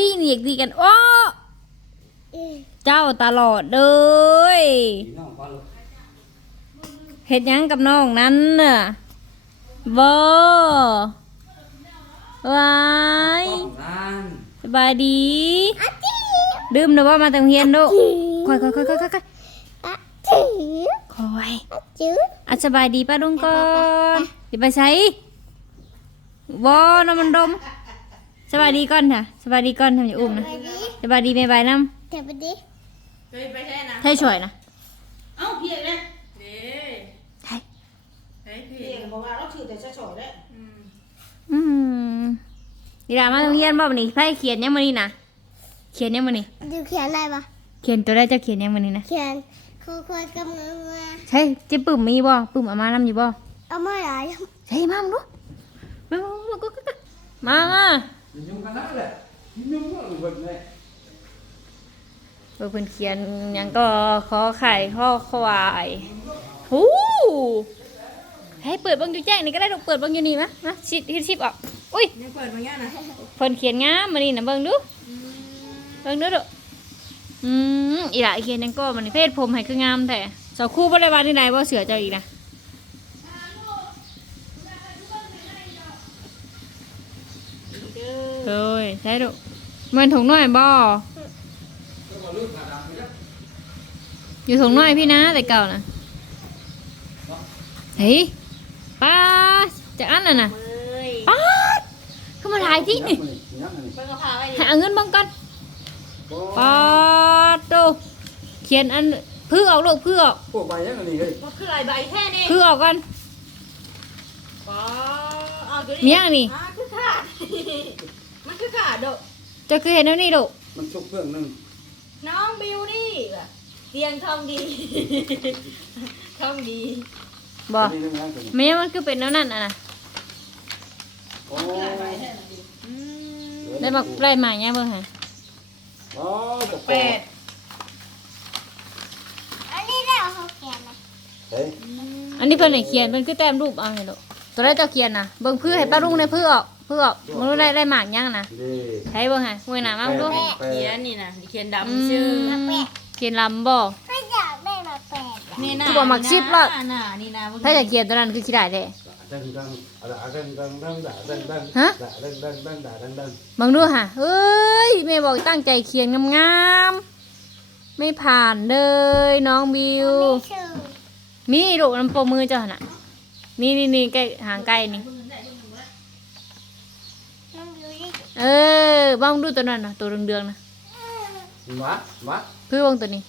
พี่นี่อยากดีกันโอ้อืมเจ้าตลอดเลยพี่น้องฟังลูกเฮ็ดหยังกับน้องนั้นน่ะบ่วายต้องงานสบายดีดื่มนะว่ามาแต่โรงเรียนลูกค่อยค่อยค่อยค่อยค่อยค่อยอะจือค่อยอะจืออะสบายดีป้าลุงก่อนอย่าไปใช้บ่น้ำมันดม สบายดีก่อนค่ะสบายดีก่อนทำอย่าอุ้มนะไปดิสบายดีไม่บายน้เดี๋ยวไปดิไปไปแค่นะำให้ช่วยนะเอ้าเพียงนะเด้ให้เฮ้ยเพีเพียยงงบอกว่าเราถือแต่เฉยๆได้อืมอืมดีละมาโรงเรียนบ่บัดนี้ไพ่เขียนยังมื้อนี้นะเขียนยังมื้อนี้ดูเขียนอะไรปะเขียนตัวได้เจ้าเขียนยังมื้อนี้นะเขียนครูคอยกำลังมาใช่เจ๊ปึ่มมีบ่ปึ่มเอามานำอยู่บ่เอามาหลายใช่มามึงดูมามามามามามา ยุ่งกันนั่นแหละยุ่งก็เบิดเลยเออเพิ่นเขียนหยังก็ขอไข่ข้อควายหูให้เปิดเบิ่งอยู่แจ้งนี่ก็ได้ดอกเปิดเบิ่งอยู่นี่มะมาชิดชิดออกอุ้ยยังเปิดมาเงี้ยนะเพิ่นเขียนงามมานี่นะเบิ่งดูเบิ่งดูดูอืมอีหล่ะเขียนหยังก็มันนี่เพศผมให้คืองามแท้สาวคู่บ่ได้ว่าที่ไหนบ่เสือเจ้าอีกนะเอ้ย ใช่ดูมันถุงน้อยบ่อยู่ถุงน้อยพี่นะแต่เก่านะเฮ้ยป้าจากอันน่ะนะเฮ้ยป้าดเข้ามาถ่ายที่นี่ยังอันนี้เพิ่งก็พาไปให้เอาเงินบังกันป้าดดูเขียนอันพื้อออกลูกพื้อออกพวกใบยังอันนี้เฮ้ยว่าคืออะไรใบแค่นี้พื้อออกกันป๋อเอาตัวเมีนี้ยงนี่อ่า คือขาดมันคือขาดโดจะคือเห็นแล้วนี่ลูกมันชุกเพื่องหนึงน้องบิวนี่แบบเตียงทองดี ทองดีบ่นี่นึงนะตัวนี้เมียมันคือเป็นแนวนั้นอะนะโอ้อืมได้มาไล่มาเนี่ยเบิ่งให้อ๋อปกแปดอันนี้ได้เอาเขาเขียนนะเฮ้ยอันนี้เพิ่นให้เขียนเพิ่นคือแต้มรูปเอาให้ลูกตัวได้เจ้าเขียนน่ะเบิ่งพื้อให้ป้าลุงในพื้อออก พื้อออกมันรู้ได้ได้หมากยังนะดีใช้เบิ่งให้ห้วยหน้ามาดูแปเขียดนนี่นะเขียนอืดำชื่อมเขียนลำบ่ถ้าอยากได้มาแปดอะนี่นะคือบอกหมักชิปละน่ะนี่นะถ้าจะเขียนตัวนั้นคือสิได้แท้ดังดังอะไรดังดังดังด่าดังดังฮะด่าดังดังดังด่าดังดังบังดูค่ะเอ้ยแม่บอกตั้งใจเขียนงามๆไม่ผ่านเลยน้องบิวไม่ชื่อมีลูกน้ำโปรมือเจ้าน่ะนี่นี่นี่ใกล้หางใกล้นี่ น้องบิวนี่ เออบ้างดูตัวนั้นนะตัวเรืองๆนะมามาเพื่อวงตัวนี้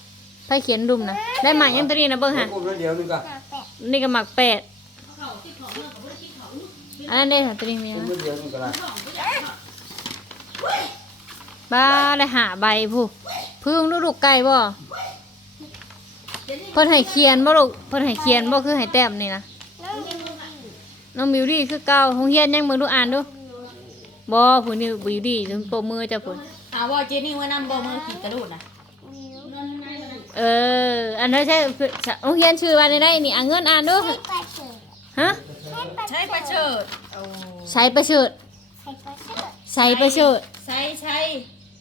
ถ้าเขียนรุมนะได้หมากยังตัวนี้นะเบิ้งค่ะพูดเดียวนึงก็มาแปดนี่ก็หมากแปดอันนั้นได้ค่ะตัวนี้มีพูนะดเดียวนึงก็ละบ้าได้หาใบผู้เพึ่งดูลูกไก่บ่เพิ่นให้เขียนบ่ลูกเพิ่นให้เขียนบ่คือให้แต้มนี่นะน้องบิวนี่น้องบิวดี้คือเก่าโรงเรียนยังมึงดูอ่านดู บ่ผู้นี้บิวดี้ถึงโปรมือเจ้าพุ่นถามว่าเจนี่ว่านำบ่มือขี่กระโดดนะบิวเออ อันนั้นใช่โรงเรียนชื่อว่าได้นี่อ่านเงินอ่านดูให้ปลาเฉิดฮะใช่ประเชิดโอ้ใช้ประเสริฐใช้ปลาเฉิดใช้ประเสริฐใช่ใช่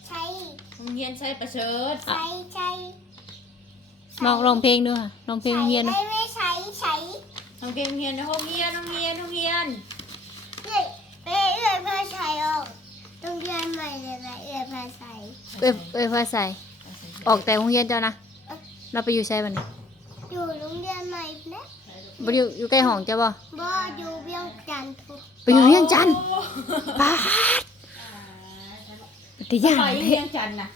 ใช้โรงเรียนใช่ประเชิดใช้ใช้ลองลองเพลงดูค่ะลองเพลงโรงเรียนดูใช้ไม่ใช้ใช้โรงเรียนโรงเรียนโรงเรียนโรงเรียนโรงเรียนเอ้ยเอ้ ยเอ้ยพาใช้ออกต้องเรียนใหม่เลยนะเอ้ยพาใช้เอ้ยเอ้ยพาใส่ออกแต่โรงเรียนเจ้านะเราไปอยู่ใช้บัดนี้อยู่โรงเรียนใหม่นะบ่อยู่อยู่ใกล้ห้องเจ้าบ่บ่อยู่เวียงจันทร์ทุกไปอยู่เวียงจันทน์ปาดแต่ย่างไปเทเรียงจันทร์นะ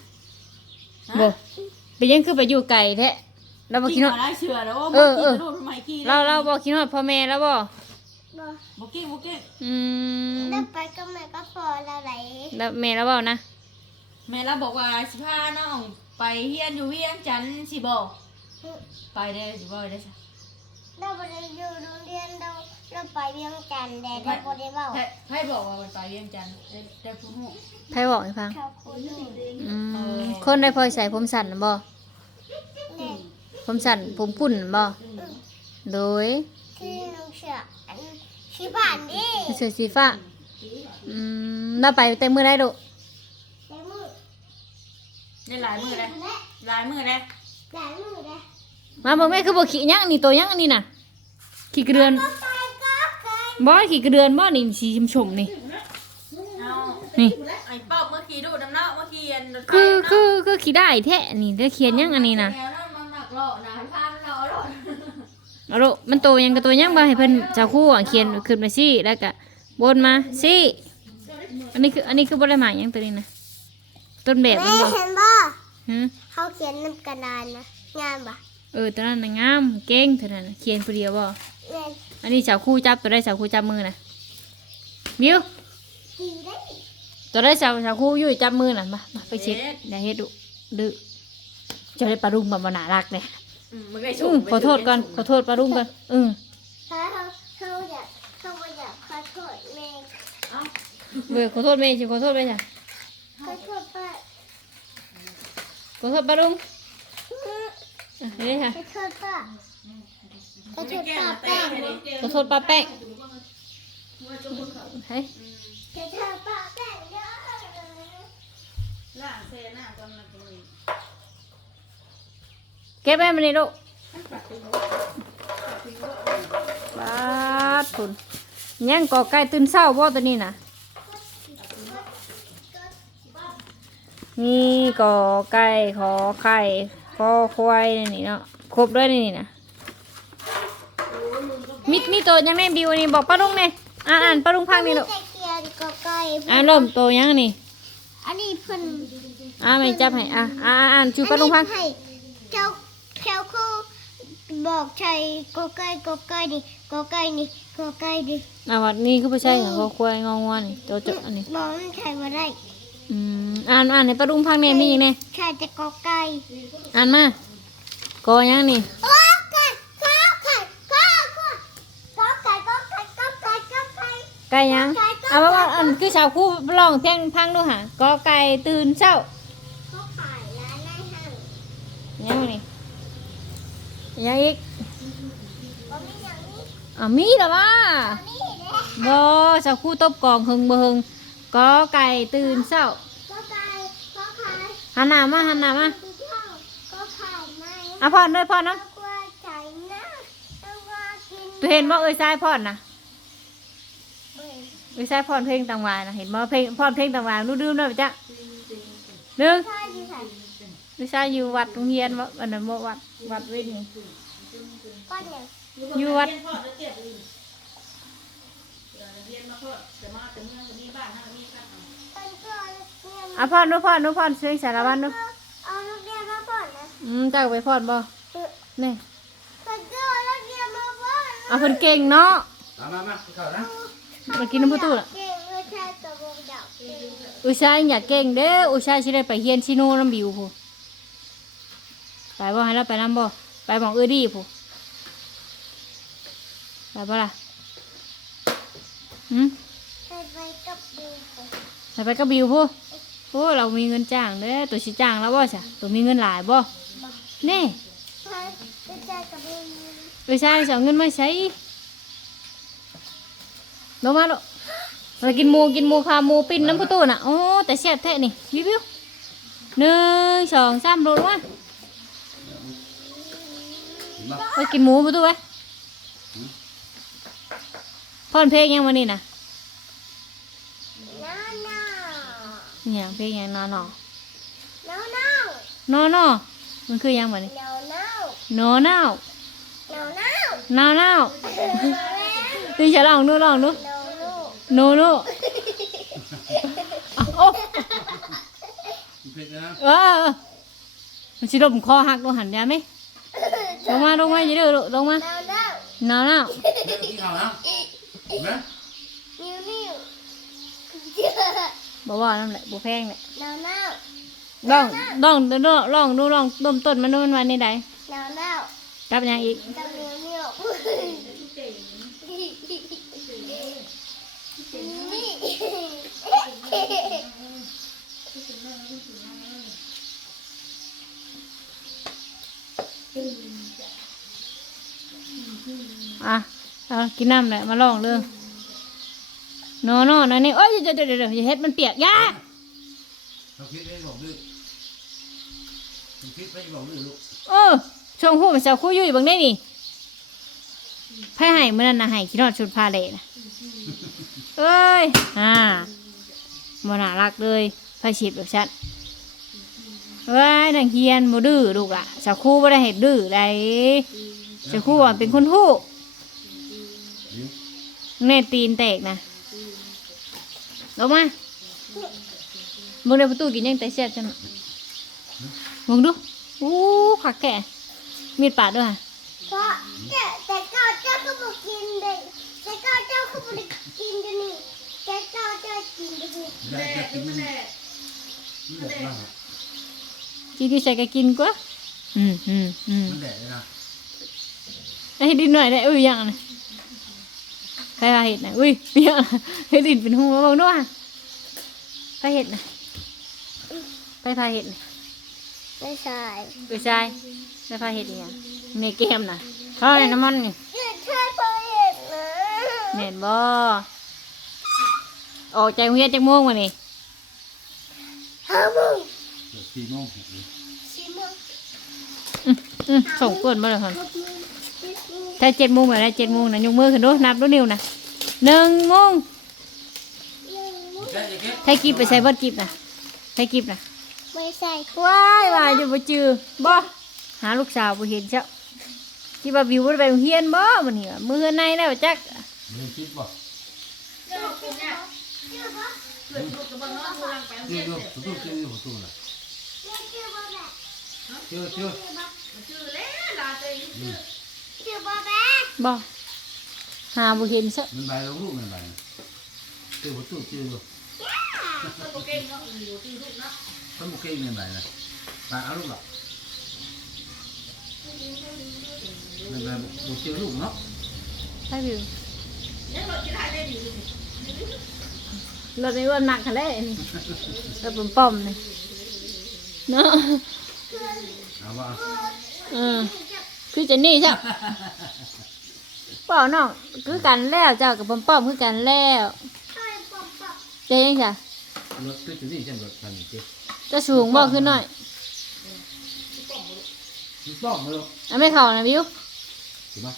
บ่ไปยังคือไปอยู่ไกลแท้เราบ่คิดว่าว่าได้เชื่อแล้วว่าเออเออกระโดดทำไมขี่เราเราบ่คิดว่าพ่อแม่แล้วบ่ บ่บุกกิ้งบุกกิ้งอืมแล้วไปก็แม่ก็พอแล้วไหลแล้วแม่แล้วบ่นะแม่เราบอกว่าสิพาน้องไปเฮียนอยู่เวียงจันทน์สิบอกไปได้สิบอกได้จ้ะเราไปอยู่โรงเรียนเราเราไปเวียงจันทร์แต่เราบ่ได้เว้าไพ่ไพ่บอกว่ามันไปเวียงจันทน์ได้ได้ผู้หูใครบอกให้ฟังเขาคุยอยู่อืมคนได้พลอยใส่ผมสั้นน่ะบ่เด็กผมสั้นผมปุ่นน่ะบ่โดยที่น้องเสืออั นที่บ้านดิเสื้อสีฟ้าอืมเราไปแต่มื้อใดลูกในมือได้หลายมือเลยหลายมือเลยหลายมือเลยมาบอกแม่คือบอกขี่ยังนี่ตัวยังอันนี้น่ะขี่กระเดือนก็ไก่ก็ไก่บ่ขี่กระเดือนบ่นี่สีชมชมๆนี่ เอานี่ ไอ้เป้าเมื่อกี้ดูน้ำเนาะเมื่อกี้อันรถไฟคือเนาะคือคือขี่ได้แท้นี่ได้เขียนยังอันนี้น่ะแนวนั้นมันหนักหล่อนะให้พามันหล่อหล่อ เอาลูกมันโตยังกับตัวยังบ่ให้เพิ่นเจ้าคู่อะเขียนขึ้นมาสิแล้วก็บนมาสิอันนี้คืออันนี้คือบ่ได้หมายหยังตัวนี้นะต้นแบบแม่มันบ่เห็นบ่ฮะเขาเขียนน้ำกระดานนะงามบ่เออตัวนั้นน่ะงามเก่งเท่านั้นน่ะเขียนผู้เดียวบ่แม่อันนี้เจ้าคู่จับตัวได้เจ้าคู่จับมือน่ะมิวดีได้ตัวได้เจ้าเจ้าคู่อยู่จับมือน่ะมามาไปเช็ดเดี๋ยวเฮ็ดดูดื้อเจะได้ปลารุงบ่บ่น่ารักเลยอื มมันก็อืมขอโทษก่อนขอโทษปลารุงก่อนอืมถ้าเขาเขาอยากเขาบ่อยากขอโทษแม่เอ้าเว้ยขอโทษแม่สิขอโทษแม่จ้ะขอโทษป้าขอโทษปลารุงอะเฮ้ยค่ะขอโทษป้าขอโทษป้าแป้งขอโทษป้าแป้งเฮ้ยขอโทษป้าแป้งเยอะล่างเซน่ากันนะตรงนี้ เก็บไว้มันนี่ลูกบาดทุนยังก่อไก่ตื่นเช้าบ่ตัวนี้น่ะนี่ก่อไก่ขอไข่ขอควายนี่เนาะครบด้วยนี่นะมีมีตัวยังไงบิวนี่บอกป้าลุงเนี่ยอ่านอ่านป้าลุงพังนี่ลูกตะเคียนก็ไก่อ่านเริ่มตัวยังนี่อันนี้เพิ่นอ่าไม่จับให้อะอ่าอ่าอ่านชูป้าลุงพัง ให้เจ้าเขาคือ บอกใช่ก็ไก่ก็ไก่นี่ก็ไก่นี่ก็ไก่นี่อ่าวัดนี้คือผู้ชายขอควายงองวนี่ตัวเจาะอันนี้บอกมันใช่บ่ได้อืมอ่านอ่านในป้าลุงพังเนี่ยมีอย่างเนี่ยใช่แต่ก็ไก่อ่านมาก่อยังนี่ก็ไก่ก็ไก่ก็ไก่ก็ไก่ก็ไก่ก็ไก่ก็ไก่ไก่ยังเอาว่าว่าอันคือชาวคู่ลองเพลงพังดูหะกอไก่ตื่นเช้าเขาขายร้านในห้างยังนี่ ยังอีกบ่มีอย่างนี้อ่ามีแต่ว่านี่แหละบ่ชาวคู่ตบกองหึงบ่หึงกอไก่ตื่นเช้าก็ไก่ก็ขายหันหน้ามาหันหน้ามาที่เท่าก็ขายไหมอะพ่อนด้วยพ่อนนะก็กลัวใจนะต้องว่ากินตัวเห็นว่าเอ้ยชายพ่อนนะเบิ่งเอ้ยชายพ่อนเพลงต่างวายนะเห็นบ่เพลงพ่อนเพลงต่างวายรู้ดื่มด้วยจ้ะหนึ่ง ถ้าอยู่ไหนเอ้ยชายอยู่วัดโรงเรียนว่าอันนั้นบ่วัดวัดเว้นนี่ก็เนี่ยอยู่วัดเรียนพ่อจะเจ็บอีกเดี๋ยวเรียนมาเพิ่มจะมาแต่เมื่อจะมีบ้านถ้ามีกันเอามันก็เนี่ยอะพ่อนดูพ่อนดูพ่อนเสียงสารวัตรดูเอาลูกเรียนมาบ่อนนะอืมเจ้าไปพ่อนบ่นี่มันก็เอาลูกเรียนมาบ่อนเอาเพิ่นเก่งเนาะมามามาเข้านะมากินน้ำประตูล่ะเก่งไม่ใช่ตัวบงดาวเก่งอุยชายอยากเก่งเด้ออุยชายสิได้ไปเฮียนชิโน่น้ำบิวพู ไปบ่ให้เราไปน้ำบ่ไปบอกเอ้ยดีพูไปบ่ล่ะหืมไปไปกับดูไปไปไปกับบิวพูโอ้เรามีเงินจ้างเด้อตัวสิจ้างแล้วบ่จ้ะตัวมีเงินหลายบ่แน่ไปไปเจอกับดูอุยชายจะเอาเงินมาใช้ลงมาลูกเรากินหมูกินหมูคาหมูปิ้นน้ำประตูน่ะโอ้แต่แซ่บแท้นี่บิวบิวหนึ่งสองสามโดดลงมา มาไปกินหมูประตูไว้พ่อนเพลงยังวันนี้นะน้าน้าเนี่ยเพลงยังนอนนอน้าน้านอนอมันคือยังวันนี้น้าน้านอน้าวน้าน้านาวน้าวเนี่จะลองดูลองดูน้าลูกโนโน่โอ้เผ็ดนะเออมันชิลมคอหักลงหันยาไหม ลงมาลงมาอย่าดื้อลูกลงมาน้าน้าหนาวหนาวกินข้าวนะเห็นไหมนิ้วนิ้วบอกว่านั่นแหละบัแพงแหละน้าน้าลองลองดูลองดูลองต้มต้นมันดูมันวันนี้ใดน้าน้ากับยังอีกกับนิ้วนิ้วนี่ อะเอากินน้ำแหละมาลองเรื่องโนโน่นะนี่โอ้ยเดี๋ยวเดี๋ยวเดี๋ยวอย่าเฮ็ดมันเปียกอยาเราคิดได้หรอกดิพิษไปบอกเลยลูกเออช่วงหูมันเสาคู่อยู่บางได้นี่ไพ่ไห้เมื่อนั้นนะไห้ขี้นอดชุดพาเลนะเอ้ยอ่าบน่ารักเลยไพ่ฉีดแบบชัดเอ้ยนางเฮียนโมดื้อลูกละเสาคู่ไม่ได้เห็ดดื้อใดเสาคู่อะเป็นคนหู้ยิ้ม แน่ตีนแตกนะลงมาเบิ่งในประตูกินยังแต่เสียบจังน่ะเบิ่งดูอู้ขักแก่มีดปาดด้วยค่ะเพราะแต่แต่เจ้าเจ้าก็บอกกินเลยแต่เจ้าเจ้าก็บอกกินเดี๋ยวนี้แต่เจ้าเจ้ากินเดี๋ยวนี้ได้จะกินมันแดดมากกินที่ใส่ก็กินกว่าอืมอืมอืมมันแดดเลยนะให้ดินหน่อยได้อุ้ยยังนะ ใครพาเห็ดนะอุ้ยยังให้ดินเป็นหัวเบิ่งด้วยใครเห็ดนะใครพาเห็ดนะไม่ใช่ไปใช่ใครพาเห็ดอีหยังในเกมนะเขาในน้ำมันนี่เกิดแค่พอเห็นนะเห็นบ่ออกจากโรงเรียนจากโมงมานี่ห้าโมงเดี๋ยวสี่โมงสี่โมงอืมอืมส่งเปิดมาเลยค่ะ ถ้าเจ็ดโมงมาได้เจ็ดโมงนะยกมือขึ้นดูนับดูนิ้วนะหนึ่งโมงหนึ่งโมงแค่จะเก็บให้กิบไปใส่เบิดกิบนะให้กิบนะไม่ใช่ว้ายว่าอยู่บ่จือบ่หาลูกสาวบ่เห็นเจ้าที่ว่าวิวบ่ได้ไปโรงเรียนบ่มื้อนี้ว่ามื้อในแล้วจักมึงคิดบ่เจ้าคุณเนี่ยเกิดลูกกับบ้านน้องกำลังไปเชื่เรีอยนเชื่อเสร็จตู้เชื่อตู้น่ะชื่อว่าแบบเชื่อเชื่อชื่อแล้วลาเตย ชื่อชื่อว่าแบบบ่หาบ่เห็นซะมันใบลงลูกมันใบเชื่อตู้เชื่อลูกตัวโปรเกนเนาะอยู่ที่ลูกเนาะถ้าบุกเก้มันใบนะปลาเอาลูกหรอกมันใบบุกเชื่อลูกเนาะไปวิวเนี่ยเราจะได้ได้ดีรถนี้ว่าหนักคั่นแหละนี่รถปป้อมๆนี่เนาะเอาว่าเออ คือจะนี่จ้ะเปล่าน้องคือกันแล้วเจ้ากับป้อมๆคือกันแล้วใช่ปอบปอบเจ๊ยังจ้ะรถคือจะนี่เช่นรถคันนี้เจ๊จะสูงบ่ขึ้นหน่อยมีป้องมาลูกเอาไม่เข้านะวิวถูกไหม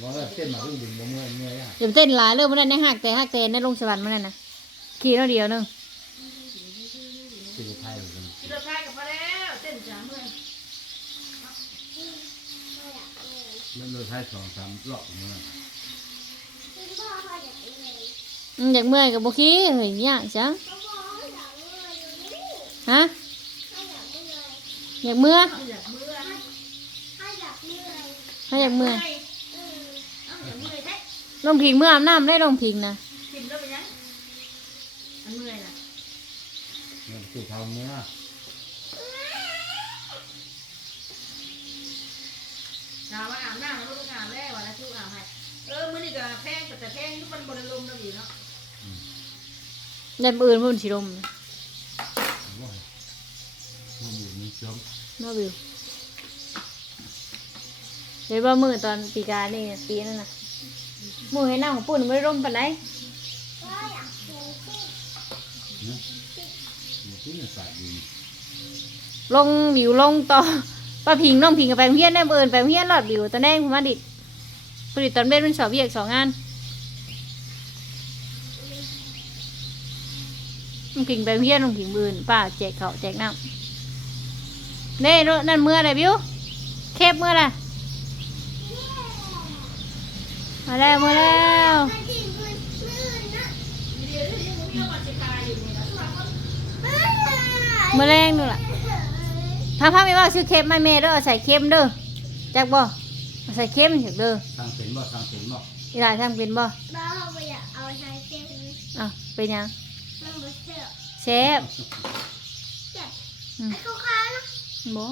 บอกว่าเต้นมาเรื่องดึงบ่เมื่อยเมื่อยอะอย่าไปเต้นหลายเรื่องมันได้หักแต่หักแต่ในลงสวรรค์มันนั่นนะขี่เราเดียวหนึง คือไทยเลย ที่เราใช้กับพอแล้วเต้นจ้าเมื่อย แล้วรถไทยสองสามรอบเมื่อยคุณพ่อเขาอยากเล่นอืมอยากเมื่อยกับบุกี้เฮ้ยยากจังเขาบอกเขาอยากเล่นอยู่นี่ฮะเขาอยากเล่นอยากเมื่อยอยากเมื่อยเขาอยากเล่นถ้าอยากเมื่อยเออเอาอยากเมื่อยแท้ลงพิงเมื่ออาบน้ำได้ลงพิงนะกินแล้วเป็นยังมันเมื่อยนะมันคือทำเมื่อ ถามว่าอาบน้ำแล้วลูกอาบแล้ววันละทุกอาบให้เออมื้อนี้ก็แพงแต่แพงทุกมันบริลมแล้วดีเนาะยันปืนมันสิลมว่ามันอยู่ในช่องน่าวิวเดี๋ยวว่ามือตอนปีกานี่ปีนั่นน่ะมือให้น้ำของปุ่นไม่ได้ร่มปานไหนเขาอยากเล่นที่นะอยู่ที่ในสายดินลงวิวลงต่อ ป้าพิงน้องพิงกับไปโรงเฮียนได้เบินไปโรงเฮียนรอดวิวตอนแรกผมมาดิดพอดิตตอนเบ็ดมันสอบเวียกสองงานน้องพิงไปโรงเฮียนน้องพิงเบืนป้าแจกเขาแจกน้ำเน่รถนั่นเมื่อไรบิวเคบเมื่อไรมาแล้วมาแล้วมาที่มือมือนะเดี๋ยวเดี๋ยวเดี๋ยวมันจะคายอยู่นี่นะทุกคนเออเมื่อแรงดูล่ะ ถ้าพ่อไม่ว่าซื้อเคบมาเมเด้อใส่เค็มเด้อจักบ่ใส่เค็มถึงเด้อทางเส้นบ่ทางเส้นบ่อีหลายทำเป็นบ่เราไปอยากเอาใช้เส้นอะเป็นหยังมันบ่เชื่อเชฟเจ็บอืมไอ้ข้าวขานะบ่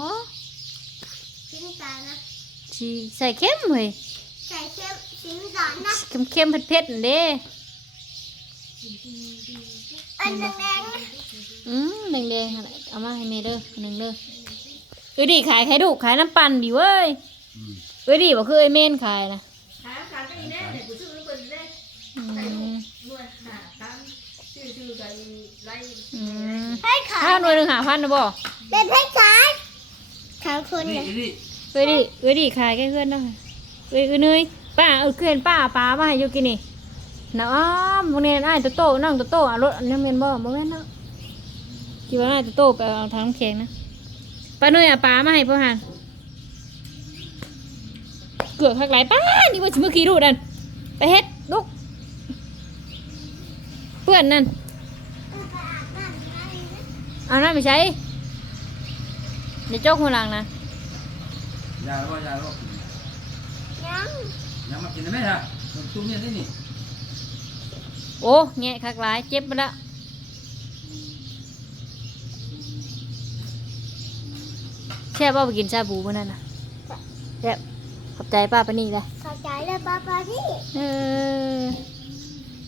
ชิ้นตานะสิใส่เค็มเว้ยใส่เส้นชิ้นตานะเค็มเค็มๆเผ็ดๆนั่นเด้ อันแดงๆนะ อืมแดงๆอะไรเอามาให้เมเด้ออันหนึงเด้อ เอ้ยดิขายไข่ดุขายน้ำปั่นดิเว้ยอืมเอ้ยดิบ่คือไอ้เมนขายนะขายขายก็อีแน่เนี่ยกูซื้อเปิดได้อืมหน่วยหาตามชื่อชื่อกันไล่อืมให้ขาถ้าหน่วยหนึงหาพันนะบ่หเป็นให้ขายขายคนนี่เลยนี่เอ้ยดิเอ้ยดิขายแค่เพื่อนเนาะเอ้ยเอ้ยเนยป้าเออเพื่อนป้าป้ามาให้อยู่กินนี่นะอ้อมพวกนี้อ้ายโตโต้นั่งโตโต้เอารถอันนี้แม่นบ่บ่แม่นเนาะคิดว่าอ้ายโตโต้ไปเอาทางน้ำแข็งนะ ป้าเนยเอาปลามาให้พ่อหันเกือกคักหลายป้านี่ว่าสิมาขี่ดูดันไปเฮ็ดลูกเพื่อนนั่นเอาน้ำไปใช้เดี๋ยวโจกหัวหลังนะยาแล้วยาแล้วยังยังมากินได้ไหมล่ะตุ้มเนี่ยนี่นี่โอ้แงะคักหลายเจ็บไปแล้ว แช่ป้าไปกินชาบูมื่อนั้นนะแซ่บขอบใจป้าปานี่เลยเข้าใจเลยป้าป้าที่เออ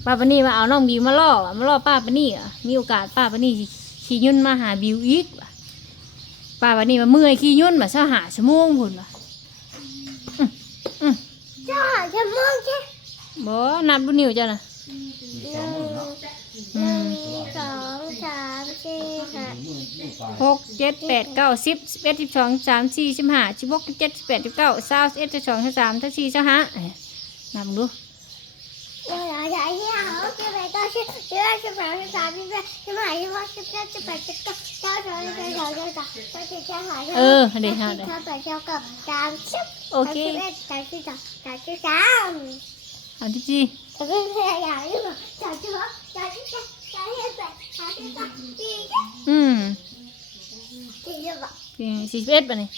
ป้าปานี่มาเอาน้องบิวมาล่อมาล่อป้าปานี่อะมีโอกาสป้าปานี่สิขี่ยุ่นมาหาบิวอีกว่ะป้าปานี่มาเมื่อยขี่ยุ่นมาเช้าหาชั่วโมงพุ่นว่ะอื้ออื้อเจ้าหาจะมองใช่บ่นับดูนิ้วเจ้านะมีสองมือเนาะหนึ่งสองสามสี่ห้ามือมือปลาย หกเจ็ดแปดเก้าสิบสิบเอ็ดสิบสองสามสี่สิบห้าสิบหกสิบเจ็ดสิบแปดสิบเก้าสามสิบเอ็ดสิบสองสิบสามสิบสี่สิบห้าเอ้ยนับดูเดี๋ยวเราจะที่หาสิบแปดเก้าสิบสิบเอ็ดสิบสองสิบสามสิบสี่สิบห้าสิบหกสิบเจ็ดสิบแปดสิบเก้าเก้าสองสิบสามสิบสี่สิบห้าสิบหกสิบเจ็ดสิบแปดสิบเก้าเออเดี๋ยวหาสิเดี๋บยวห้าแปดสิบเก้าสามสิบโอเคสามสิบเอ็ดสามสิบสองสามสิบสามเอาที่สี่สามสิบสี่อย่างนี้หรอสามสิบหกสามสิบเจ็ดสามสิบแปดสามสิบเก้าสี่สิบอืมสี่สิบอะ สี่สิบเอ็ดป่ะนี่